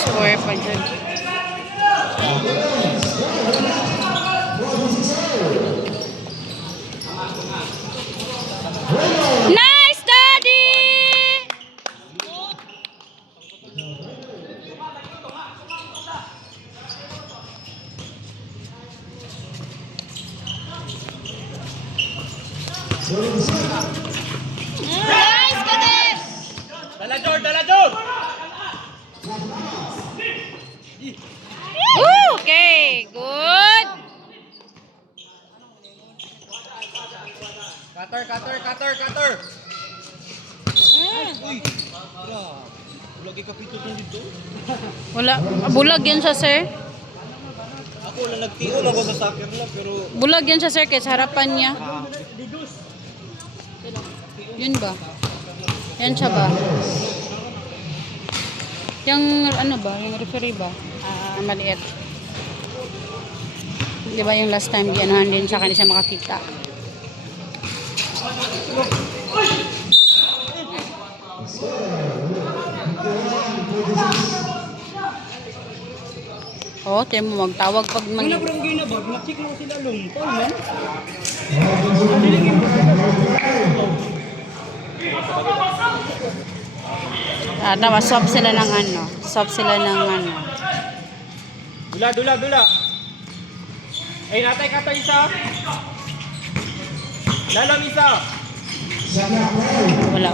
score pa dyan. Nice, Daddy! Nice, Daddy! Dala Jord, dala Jord! Okay, good. Cutter! Uy! Lagi kapito dito. Wala, bulag yan siya, sir. Ako lang nagtiyon ako sa soccer lang pero Bulag yan siya, sir, kaya sa harapan niya. Yun ba? Yan siya ba? Yung ano ba? Yung referee ba? Maliit. Di ba yung last time ginahan din siya, kanya siya makakita. Oh, tayo mo magtawag pag wala parang ginabag, nakik lang sila lungkol man. Tama, swap sila ng ano. Swap sila ng ano. Dula. Ay, natay ka to isa. Lalam isa. Wala.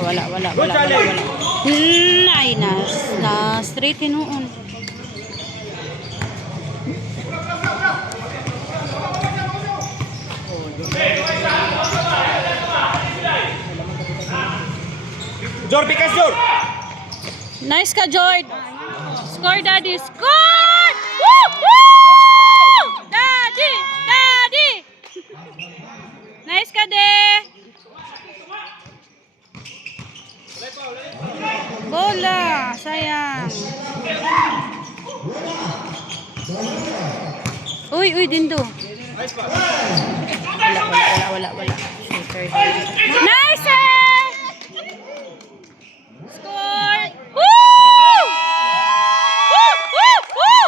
Nay, na straight noon. Jor, pikas Jor. Nice ka, Jord. Score, Daddy. Score! Woo! Woo! Daddy! Nice ka, De. Bola. Sayang. Uy, Dindo. Wala. Nice! Score! Woo! Woo!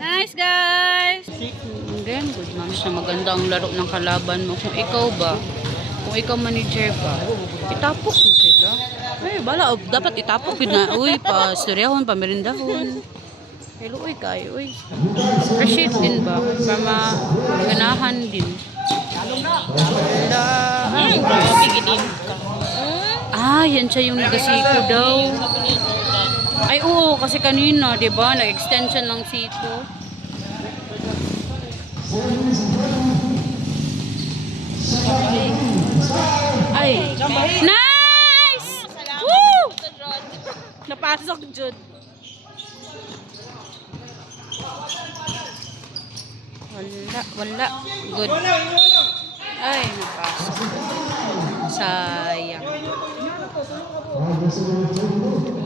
Nice, guys! Again, good man siya. Maganda ang laro ng kalaban mo. Kung ikaw manager ba, itapok mo sila. Ay, bala, dapat itapok na. Uy, pa storyahon, pa merindahon. Hello, kayo, appreciate din ba? Para maganahan din. Yan siya yung nagasiko daw. Ay, oo, kasi kanina, di ba? Nag-extension ng sito. Ay, nice! Woo! Napasok, Jud. Wala. Good. Ay, napasok. Sayang.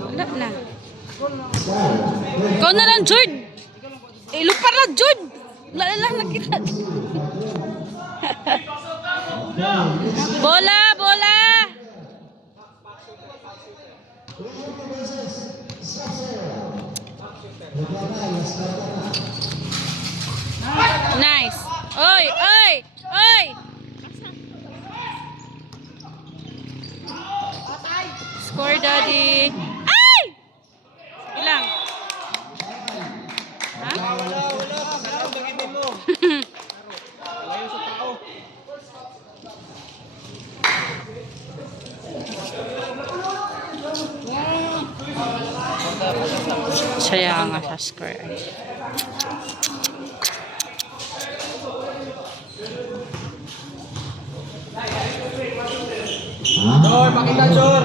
Wala na. Ikaw na lang, Jud. Lupar lang, Jud. Wala lang nakita. Bola. Nice. Oy. Score, Daddy. Ay! Ilang? Ha? Wala. Salam bagay mo. Layo sa tao. Saya nga sa score. Jor, pakita Jor.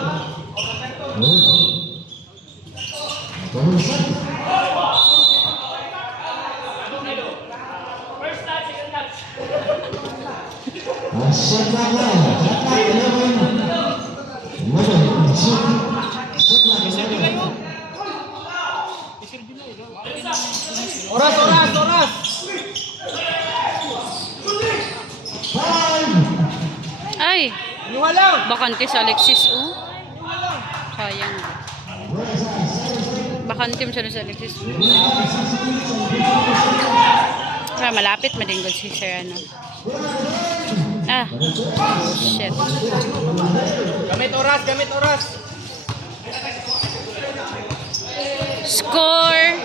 Oras. Ay, Inuha lang. bakante si Alexis, oh. Sayang. Bakantim siya sa Alexis. Ah, malapit madinggod si Sir ano. Ah, shit. Gamit oras, gamit oras. Score!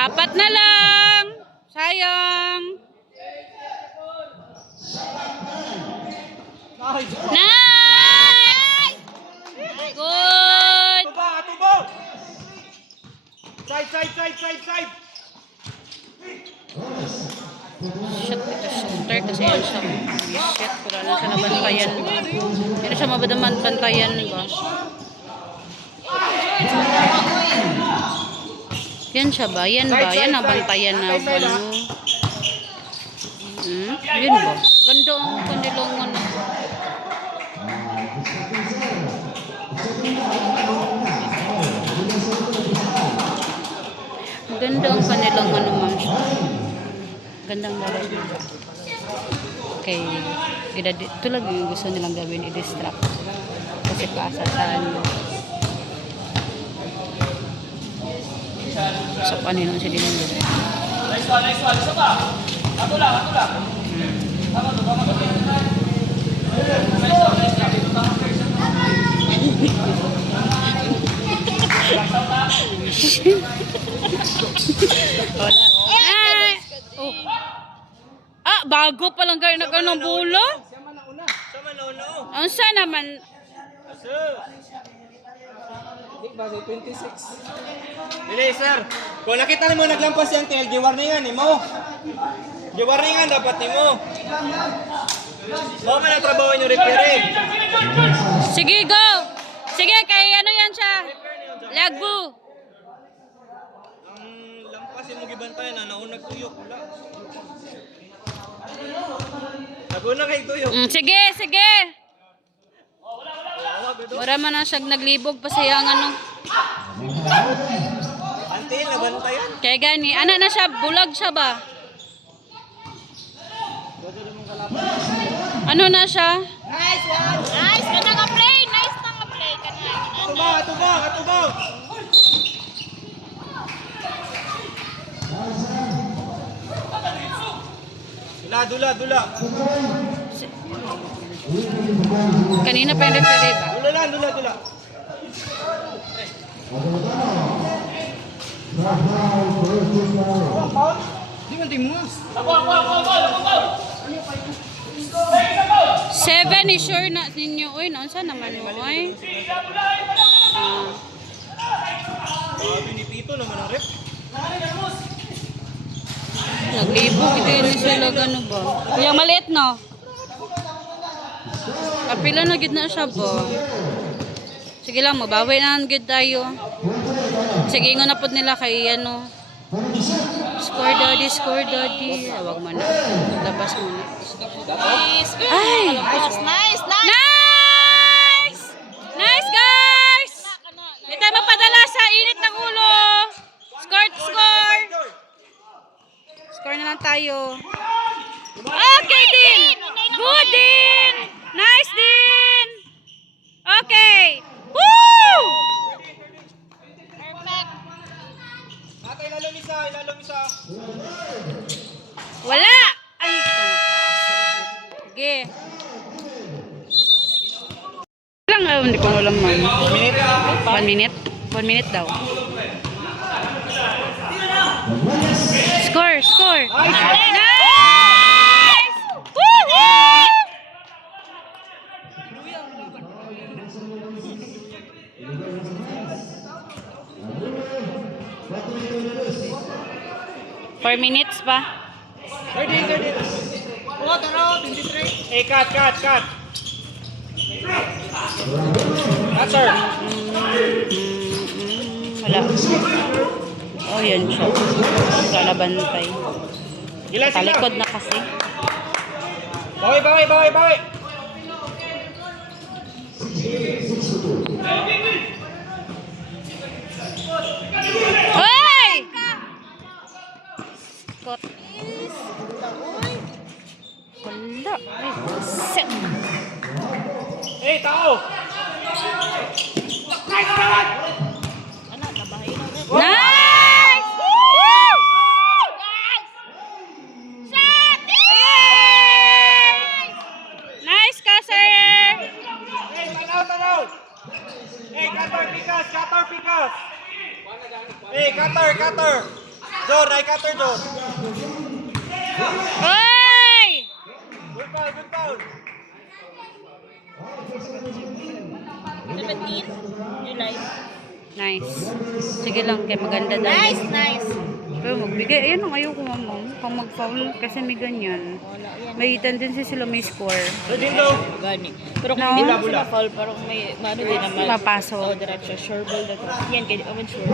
4 na lang! Sayang! Nice. Nice! Good! Atubo, atubo. Side, side, side, side, side. Shit, ito shooter kasi yan siya. Shit, wala na siya nabantayan. Hindi na siya mabadaman bantayan ba? Yan siya ba? Yan ba? Yan ang bantayan na ano? Yun ba? Ganda ang kanilangan na. Ganda ang kanilang ano ma'am siya. Gandang laro. Okay. Ito lang yung gusto nilang gawin. I-distract. Kasi pasa sa ano. Sa kanina siya din yung Nice one, nice one. Isa pa. Ato lang, ato lang. Tama to, tama to. Wala. Ay! Oh. Ah, bago pa lang kayo ng bulo? Sama na una. Sama na una. Ang sa naman. Aso. Di ba, 26. Dili, sir. Kung nakita mo naglampas yung tail, giwarningan ni mo. Giwarningan dapat ni mo. Mo man ang trabaho yung referee. Sige, go! Sige, kay ano yan siya? Lagbu. Ang lampasin mo gibantayan na naunag tuyok. Wala. Naguna kay tuyok. Sige, sige. Wala man na siya naglibog pa siya ng ano. Antil, nabantayan. Kaya gani, anak na siya, bulag siya ba? Ano na siya? Nice one. Nice. Kana nga play. Nice na nga play. Kana. Atubang, atubang, atubang. Dula, dula, dula. Kanina pa yung referee ba? Dula lang, dula, dula. Di man timus. 7 is sure na ninyo. Uy, naunsa naman mo, oy. Sabi ni Tito naman ang rep. Naglibog, ito yun sila gano ba? Yung maliit, no? Kapila na gid na siya ba? Sige lang, mabawi na gid tayo. Sige, ingon na po nila kay ano. Score daddy, score daddy. Awag mo na. Labas mo na. Nice. Ay! Nice. Nice. Nice! Nice, guys! Hindi tayo magpadala sa init ng ulo. Score, score! Score na lang tayo. Okay, Din! Good, Din! Nice, Din! Okay! Woo! Perfect. Ate, ilalong isa, ilalong isa. Wala! Ay, kanapasok. Sige. Lang, hindi ko alam man. 1 minute? 1 minute daw. Score, score! Nice! Woo-hoo! Four minutes pa. 30, 30. What, ano? 23? Hey, cut, cut, cut. Cut, sir. Wala. Oh, yan siya. Wala bantay. Ilan sila? Talikod na kasi. Bawi, bawi, bawi, bawi. Hoy! Kot. Wala. Ay, set. Hey, tao. cutter, cutter. Jor, ay cutter, Jor. Oy! Good foul, good foul. 17 July. Nice. Sige lang, kay maganda daw. Nice, nice. Pero magbigay. Ayan ang ayaw ko, ma'am. Pag mag-foul kasi may ganyan. Wala yan. May tendency sila may score. So, Dindo. Gani. Pero kung No. hindi naman sila foul, parang may ano din naman. Papasok. Oh, diretso. Sure ball na to. Yan, kaya Owen sure.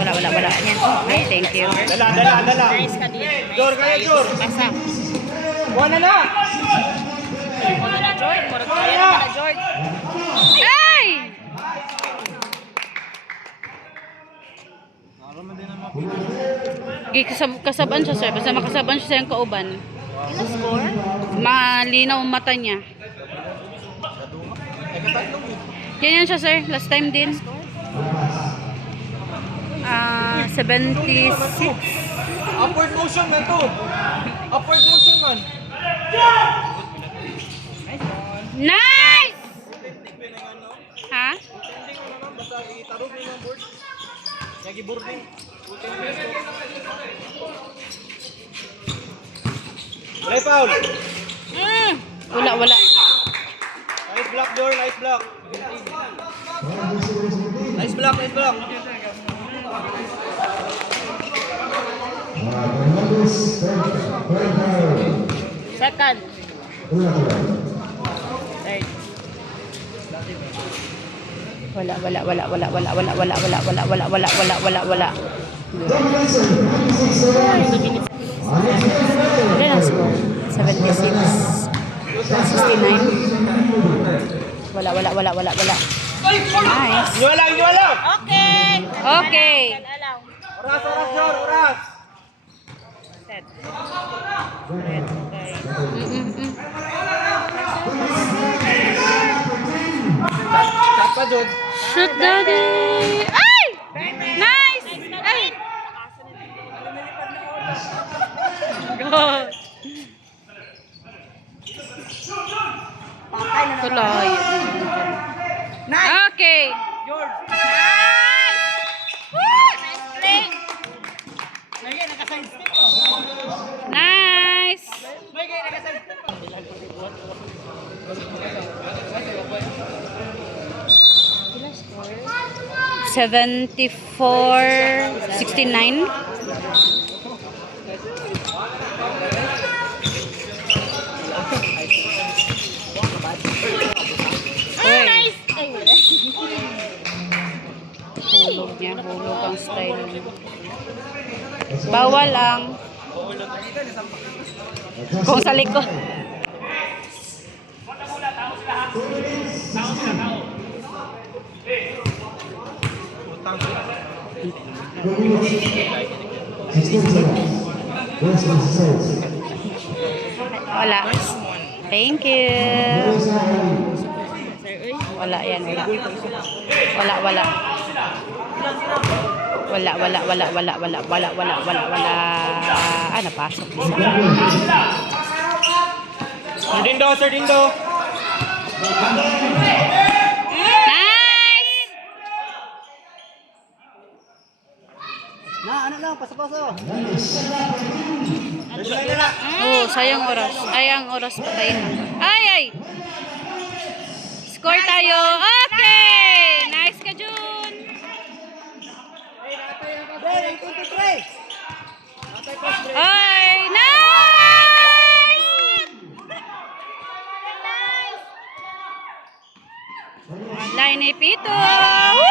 Wala. Yan. Ay, thank you. Dala. Nice ka din. Nice. Jor, kaya, Jor. Basa. Wala na. Wala na, Jord. Murag kaya na pala, Jord. Ay! Kasaban siya, sir. Basta makasaban siya sa yung kauban. Ina score? Malinaw ang mata niya. Yan siya, sir. Last time din. 76. Upward motion man to. Upward motion man. Nice! Ha? Basta itarog mo yung board. Lagi boarding. Wala foul. Wala. Nice block, Jor. Nice block. Nice block. Second. Third. Wala. Ilan ang score? 76. 69. Wala. Nice. Iwala. Okay. Allow. Oras, Jor. Oras. Set. Shot pa, Jod. Shoot, daddy. Ay! Nice! Ay! God. Tuloy. Okay. Nice! Woo! Nice play! Nice. 74-69. Nice! Ay, wala. Hulog niya. Hulog ang style niya. Bawal ang kung sa likod. Wala. Thank you. Wala yan. Wala. Ah, napasok. Sir Dindo. Nice! Ano lang, paso-paso. Oh, sayang oras. Ay, ang oras patay na. Ay! Score tayo. Okay! Nice ka, Jun. Ay, nice! Line ni Pito. Woo!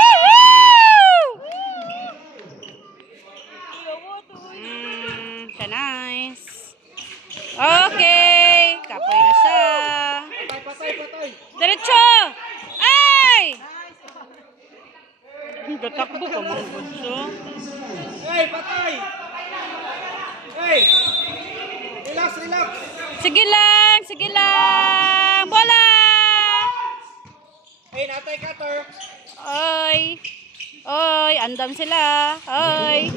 Siya nice. Okay. Kapoy na siya. Diretso! Ay! Gatakbo ka mga gusto. Hey, patay! Hey! Relax! Sige lang. Bola! Hey, natay cutter! Oy, andam sila. Oy.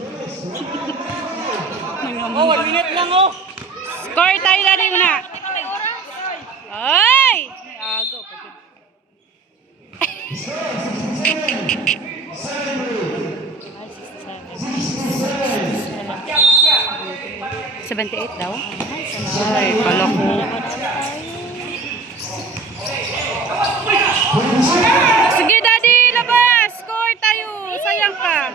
Oh, 1 minute lang oh! Score tayo na rin muna. Oy! May agaw pa dyan. 78 daw? Ay, kala ko. Sige, Daddy, labas! Score tayo! Sayang ka.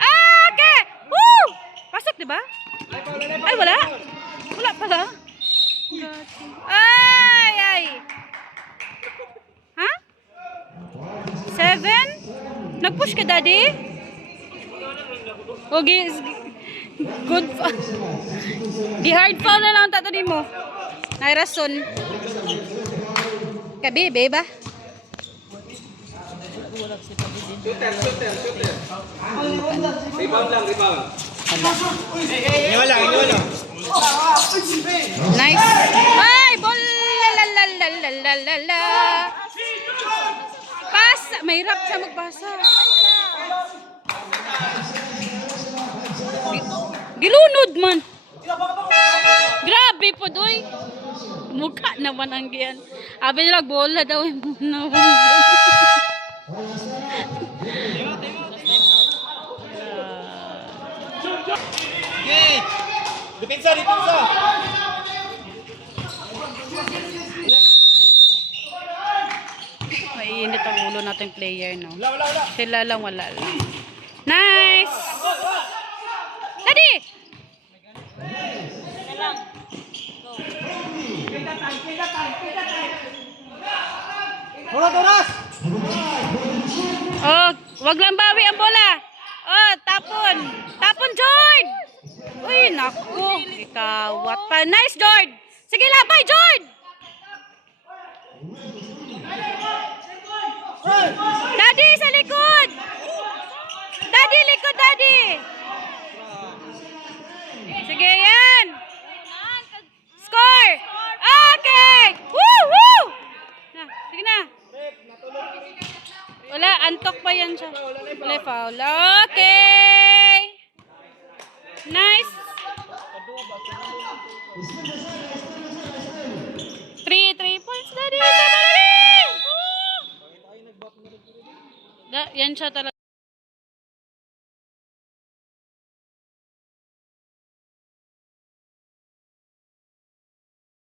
Ah, okay! Woo! Pasok, di ba? Ay, wala? Wala pala? Ay, ay! Ha? 7? Nag-push ka, Daddy? Okay, good. Di-hard foul na lang tato mo. Nairason. Kabibe ba? Rebound lang, rebound. Inyo lang. Nice. Ay, ball. La. Pasa. Mahirap siya magbasa. Gilunod man. Grabe po, doy. Mukha naman ang giyan. Abi nila, bola daw yung muna. Okay. Depensa. Maiinit ang ulo nating player, no? Wala. Sila lang, wala lang. Nice! Daddy! Oras! Oh, wag lang bawi ang bola. Oh, tapon. Tapon, Jord! Uy, naku. Ikawat pa. Nice, Jord! Sige, labay, Jord! Daddy, sa likod! Daddy, likod, Daddy! Sige, yan! Score! Okay! Woo! Sige na. Wala, antok pa yan siya. Wala foul. Okay! Nice! 3 points, Daddy! Yan siya talaga.